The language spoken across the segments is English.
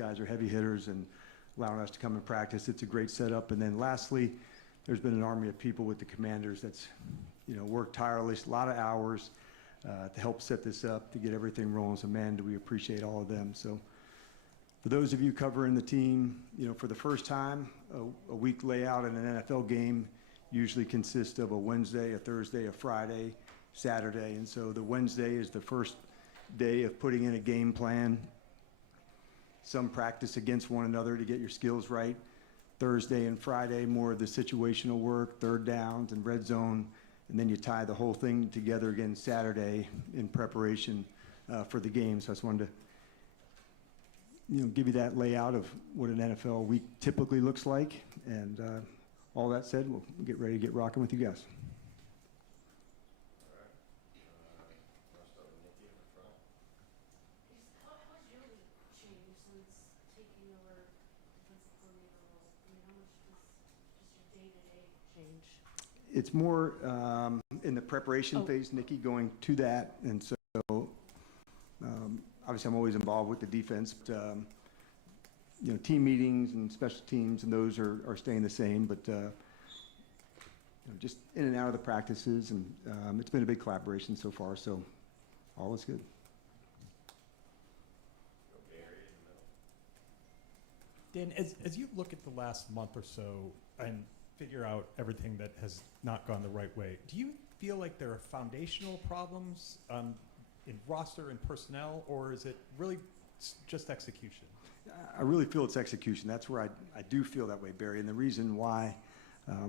guys are heavy hitters and allowing us to come and practice. It's a great setup. And then lastly, there's been an army of people with the Commanders that's, worked tireless, a lot of hours to help set this up, to get everything rolling. So, man, do we appreciate all of them. So for those of you covering the team, for the first time, a week layout in an NFL game usually consists of a Wednesday, a Thursday, a Friday, Saturday. And so the Wednesday is the first day of putting in a game plan. Some practice against one another to get your skills right. Thursday and Friday, more of the situational work, third downs and red zone. And then you tie the whole thing together again Saturday in preparation for the game. So I just wanted to give you that layout of what an NFL week typically looks like. And all that said, we'll get ready to get rocking with you guys. It's more in the preparation phase, Nikki, going to that. And so obviously I'm always involved with the defense, but team meetings and special teams and those are staying the same, but just in and out of the practices, and it's been a big collaboration so far, so all is good. Dan, as you look at the last month or so and figure out everything that has not gone the right way, do you feel like there are foundational problems in roster and personnel, or is it really just execution? I really feel it's execution. That's where I do feel that way, Barry. And the reason why,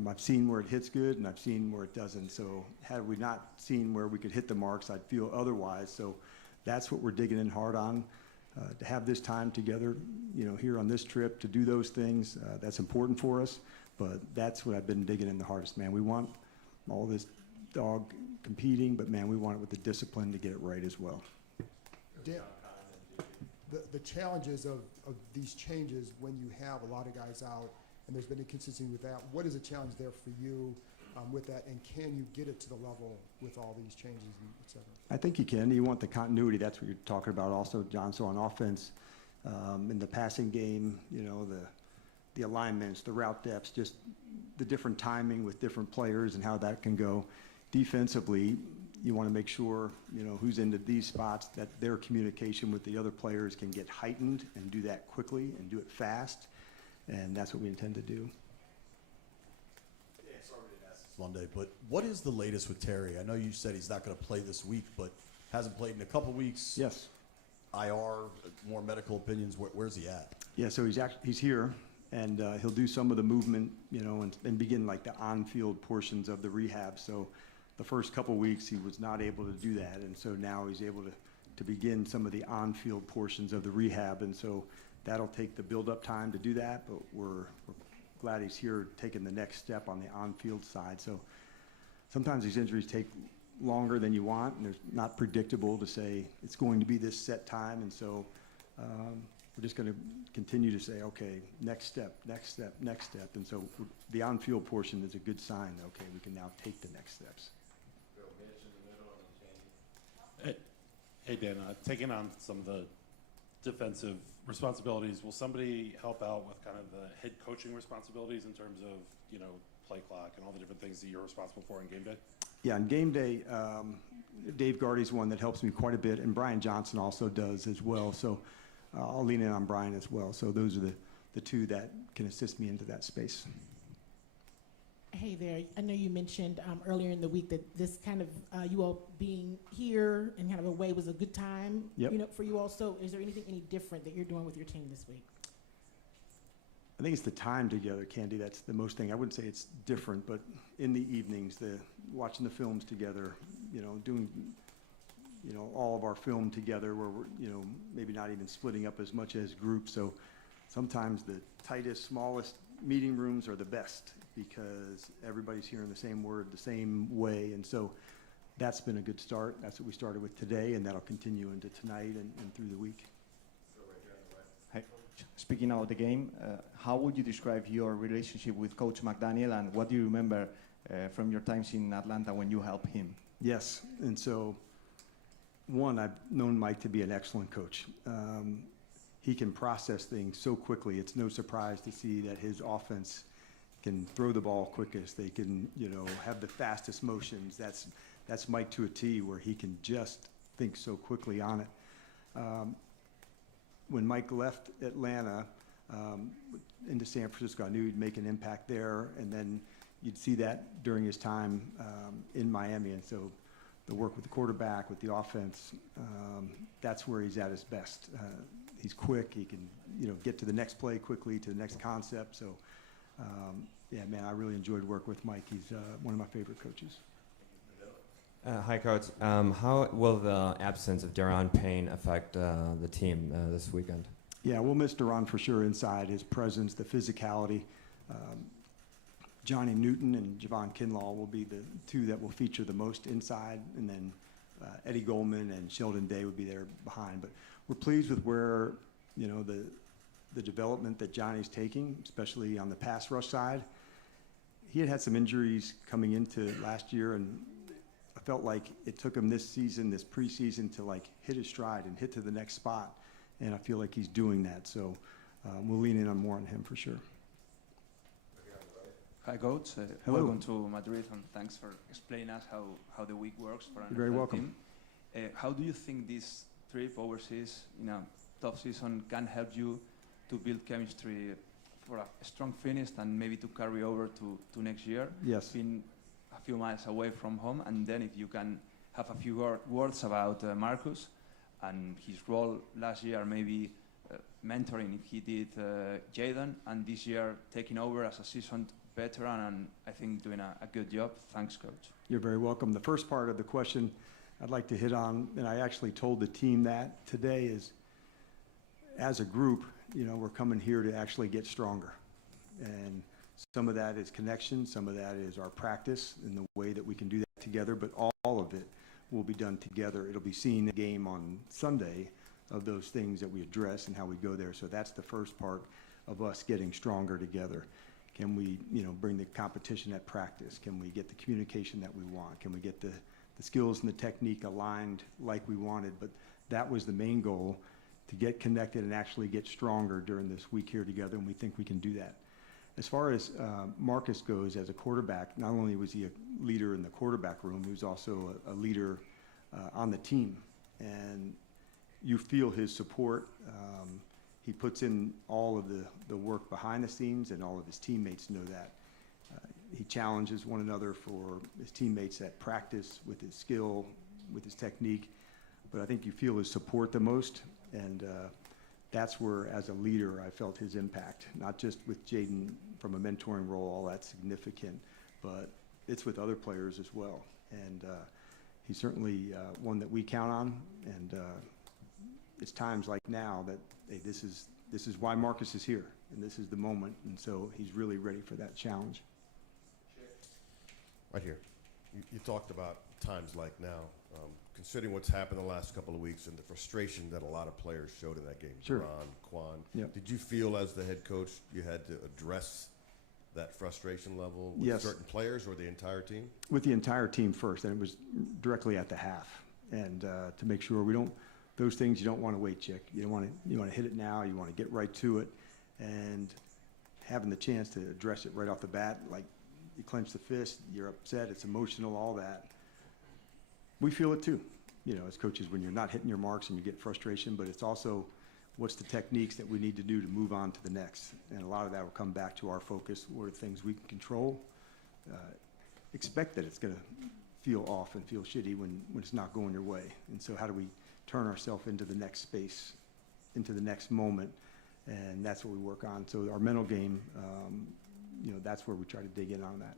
I've seen where it hits good and I've seen where it doesn't. So had we not seen where we could hit the marks, I'd feel otherwise. So that's what we're digging in hard on. To have this time together, here on this trip, to do those things, that's important for us. But that's what I've been digging in the hardest, man. We want all this dog competing, but, man, we want it with the discipline to get it right as well. Dan, the challenges of these changes when you have a lot of guys out and there's been inconsistency with that, what is the challenge there for you with that, and can you get it to the level with all these changes, et cetera? I think you can. You want the continuity. That's what you're talking about also, John. So on offense, in the passing game, the alignments, the route depths, just the different timing with different players and how that can go. Defensively, you want to make sure, who's into these spots, that their communication with the other players can get heightened and do that quickly and do it fast. And that's what we intend to do. Yeah, sorry we didn't ask this Monday, but what is the latest with Terry? I know you said he's not going to play this week, but hasn't played in a couple weeks. Yes. IR, more medical opinions. Where's he at? Yeah, so he's here. And he'll do some of the movement, and begin like the on-field portions of the rehab. So the first couple weeks he was not able to do that, and so now he's able to begin some of the on-field portions of the rehab. And so that'll take the build-up time to do that, but we're glad he's here taking the next step on the on-field side. So sometimes these injuries take longer than you want, and it's not predictable to say it's going to be this set time. And so we're just going to continue to say, okay, next step, next step, next step. And so the on-field portion is a good sign. Okay, we can now take the next steps. Hey, Dan, taking on some of the defensive responsibilities, will somebody help out with kind of the head coaching responsibilities in terms of, play clock and all the different things that you're responsible for on game day? Yeah, on game day, Dave Gardy's one that helps me quite a bit, and Brian Johnson also does as well. So I'll lean in on Brian as well. So those are the two that can assist me into that space. Hey there. I know you mentioned earlier in the week that this kind of, you all being here and kind of away was a good time, for you all. So is there anything any different that you're doing with your team this week? I think it's the time together, Candy. That's the most thing. I wouldn't say it's different, but in the evenings, watching the films together, doing all of our film together where we're, maybe not even splitting up as much as groups. So sometimes the tightest, smallest meeting rooms are the best because everybody's hearing the same word the same way. And so that's been a good start. That's what we started with today, and that'll continue into tonight and through the week. Hi. Speaking of the game, how would you describe your relationship with Coach McDaniel, and what do you remember from your times in Atlanta when you helped him? Yes, and so one, I've known Mike to be an excellent coach. he can process things so quickly. It's no surprise to see that his offense can throw the ball quickest. They can, have the fastest motions. That's Mike to a T, where he can just think so quickly on it. When Mike left Atlanta into San Francisco, I knew he'd make an impact there, and then you'd see that during his time in Miami. And so the work with the quarterback, with the offense, that's where he's at his best. He's quick. He can, get to the next play quickly, to the next concept. So, yeah, man, I really enjoyed working with Mike. He's one of my favorite coaches. Hi, Coach. How will the absence of Daron Payne affect the team this weekend? Yeah, we'll miss Daron for sure inside. His presence, the physicality. Johnny Newton and Javon Kinlaw will be the two that will feature the most inside, and then Eddie Goldman and Sheldon Day would be there behind. But we're pleased with where, the development that Johnny's taking, especially on the pass rush side. He had some injuries coming into last year, and I felt like it took him this preseason to hit his stride and hit to the next spot. And I feel like he's doing that. So we'll lean in on more on him for sure. Hi, Coach. Hello. Welcome to Madrid, and thanks for explaining us how the week works for an You're very NFL welcome. team. How do you think this trip overseas in a tough season can help you to build chemistry for a strong finish and maybe to carry over to next year? Yes. Being a few miles away from home, and then if you can have a few words about Marcus and his role last year, maybe mentoring if he did Jaden, and this year taking over as a seasoned veteran and I think doing a good job. Thanks, Coach. You're very welcome. The first part of the question I'd like to hit on, and I actually told the team that today, is as a group, we're coming here to actually get stronger. And some of that is connection, some of that is our practice and the way that we can do that together, but all of it will be done together. It'll be seen in the game on Sunday of those things that we address and how we go there. So that's the first part of us getting stronger together. Can we, bring the competition at practice? Can we get the communication that we want? Can we get the skills and the technique aligned like we wanted? But that was the main goal, to get connected and actually get stronger during this week here together, and we think we can do that. As far as Marcus goes as a quarterback, not only was he a leader in the quarterback room, he was also a leader on the team. And you feel his support. He puts in all of the work behind the scenes, and all of his teammates know that. He challenges one another for his teammates at practice with his skill, with his technique. But I think you feel his support the most, and that's where, as a leader, I felt his impact. Not just with Jaden from a mentoring role, all that's significant, but it's with other players as well. And he's certainly one that we count on, and it's times like now that, hey, this is why Marcus is here, and this is the moment, and so he's really ready for that challenge. Right here. You talked about times like now, considering what's happened the last couple of weeks and the frustration that a lot of players showed in that game. Sure. Ron, Quan. Yep. Did you feel as the head coach you had to address that frustration level with Yes. certain players or the entire team? With the entire team first, and it was directly at the half, and to make sure we don't, those things you don't want to wait, Chick. You want to hit it now. You want to get right to it, and having the chance to address it right off the bat, like you clench the fist, you're upset, it's emotional, all that. We feel it too, as coaches, when you're not hitting your marks and you get frustration, but it's also what's the techniques that we need to do to move on to the next. And a lot of that will come back to our focus, what are things we can control. Expect that it's going to feel off and feel shitty when it's not going your way. And so how do we turn ourselves into the next space, into the next moment? And that's what we work on. So our mental game, that's where we try to dig in on that.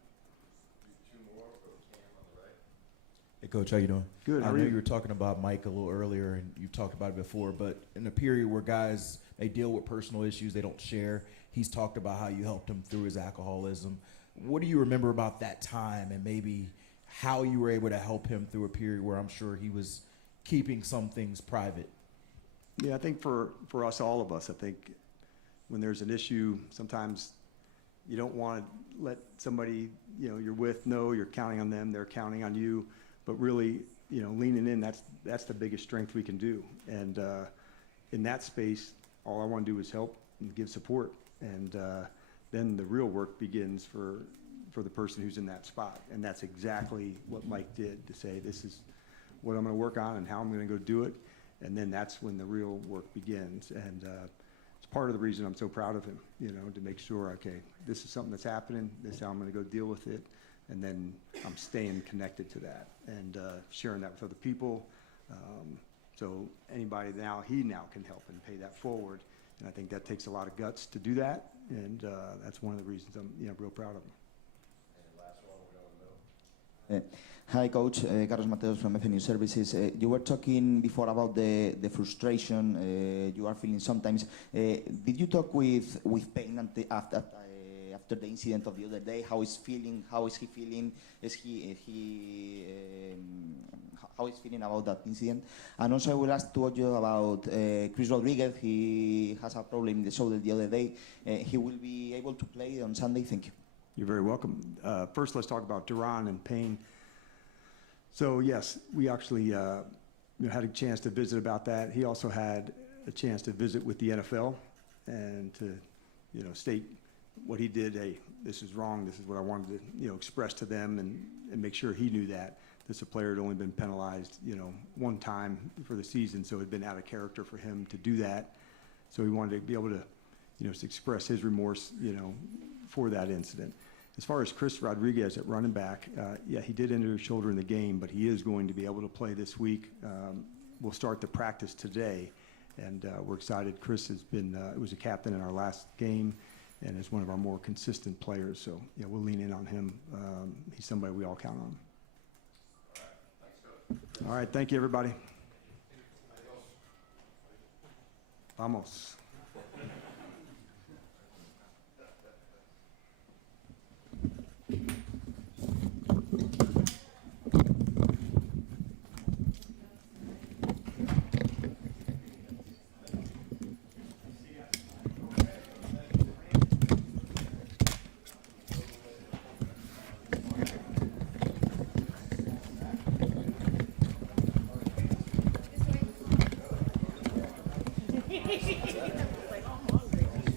Hey, Coach, how you doing? Good. I know you were talking about Mike a little earlier, and you've talked about it before, but in a period where guys, they deal with personal issues, they don't share, he's talked about how you helped him through his alcoholism. What do you remember about that time, and maybe how you were able to help him through a period where I'm sure he was keeping some things private? Yeah, I think for us, all of us, I think when there's an issue, sometimes you don't want to let somebody, you're with know you're counting on them, they're counting on you. But really, leaning in, that's the biggest strength we can do. And in that space, all I want to do is help and give support. And then the real work begins for the person who's in that spot. And that's exactly what Mike did, to say, this is what I'm going to work on and how I'm going to go do it. And then that's when the real work begins. And it's part of the reason I'm so proud of him, you know, to make sure, okay, this is something that's happening, this is how I'm going to go deal with it. And then I'm staying connected to that and sharing that with other people. So anybody he now can help and pay that forward. And I think that takes a lot of guts to do that. And that's one of the reasons I'm real proud of him. Hi, Coach. Carlos Mateos from FNU Services. You were talking before about the frustration you are feeling sometimes. Did you talk with Payne after the incident of the other day? How is feeling? How is he feeling? How is feeling about that incident? And also, I will ask you about Chris Rodriguez. He has a problem in the shoulder the other day. He will be able to play on Sunday. Thank you. You're very welcome. First, let's talk about Duran and Payne. So yes, we actually had a chance to visit about that. He also had a chance to visit with the NFL and to, state what he did. Hey, this is wrong. This is what I wanted to, express to them and make sure he knew that. This player had only been penalized, one time for the season, so it had been out of character for him to do that. So he wanted to be able to, express his remorse, for that incident. As far as Chris Rodriguez at running back, yeah, he did injure his shoulder in the game, but he is going to be able to play this week. We'll start the practice today, and we're excited. Chris was a captain in our last game and is one of our more consistent players. So, yeah, we'll lean in on him. He's somebody we all count on. All right, thank you, everybody. Vamos.